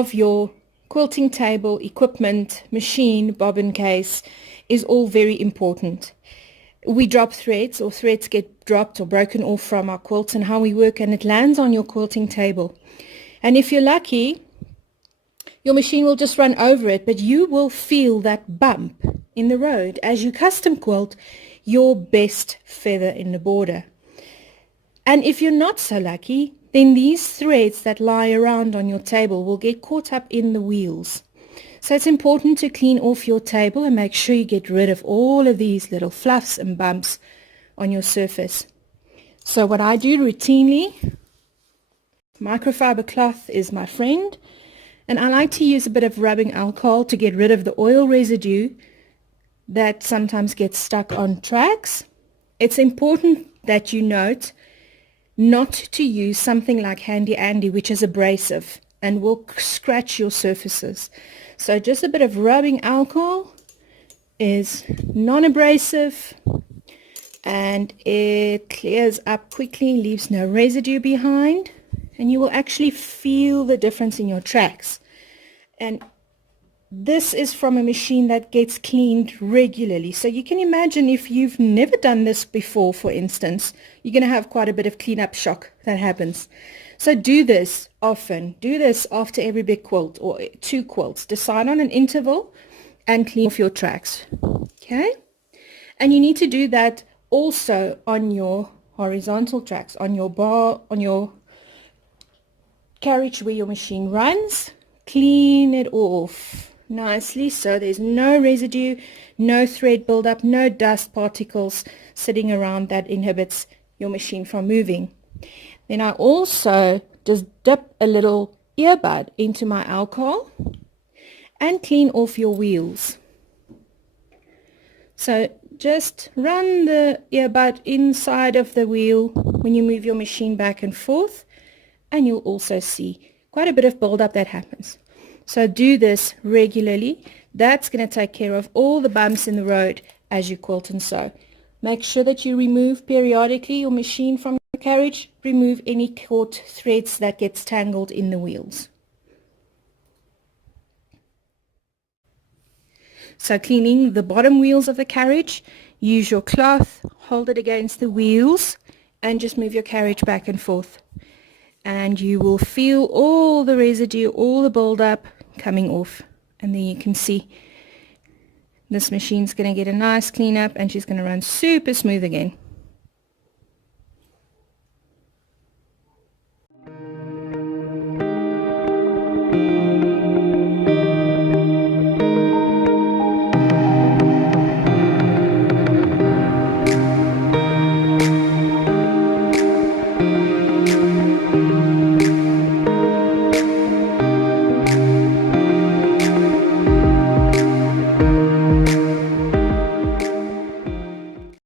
of your quilting table, equipment, machine, bobbin case is all very important. We drop threads, or threads get dropped or broken off from our quilts, and how we work, and it lands on your quilting table. And if you're lucky, your machine will just run over it, but you will feel that bump in the road as you custom quilt your best feather in the border. And if you're not so lucky, then these threads that lie around on your table will get caught up in the wheels. So it's important to clean off your table and make sure you get rid of all of these little fluffs and bumps on your surface. So what I do routinely, microfiber cloth is my friend, and I like to use a bit of rubbing alcohol to get rid of the oil residue that sometimes gets stuck on tracks. It's important that you note not to use something like Handy Andy, which is abrasive and will scratch your surfaces. So just a bit of rubbing alcohol is non-abrasive, and it clears up quickly, leaves no residue behind, and you will actually feel the difference in your tracks. And this is from a machine that gets cleaned regularly. So you can imagine, if you've never done this before, for instance, you're going to have quite a bit of cleanup shock that happens. So do this often. Do this after every big quilt or 2 quilts. Decide on an interval and clean off your tracks. Okay? And you need to do that also on your horizontal tracks, on your bar, on your carriage where your machine runs. Clean it off nicely so there's no residue, no thread buildup, no dust particles sitting around that inhibits your machine from moving. Then I also just dip a little earbud into my alcohol and clean off your wheels. So just run the earbud inside of the wheel when you move your machine back and forth, and you'll also see quite a bit of buildup that happens. So do this regularly. That's going to take care of all the bumps in the road as you quilt and sew. Make sure that you remove periodically your machine from your carriage. Remove any caught threads that gets tangled in the wheels. So cleaning the bottom wheels of the carriage, use your cloth, hold it against the wheels, and just move your carriage back and forth. And you will feel all the residue, all the buildup coming off. And then you can see this machine's going to get a nice clean up, and she's going to run super smooth again.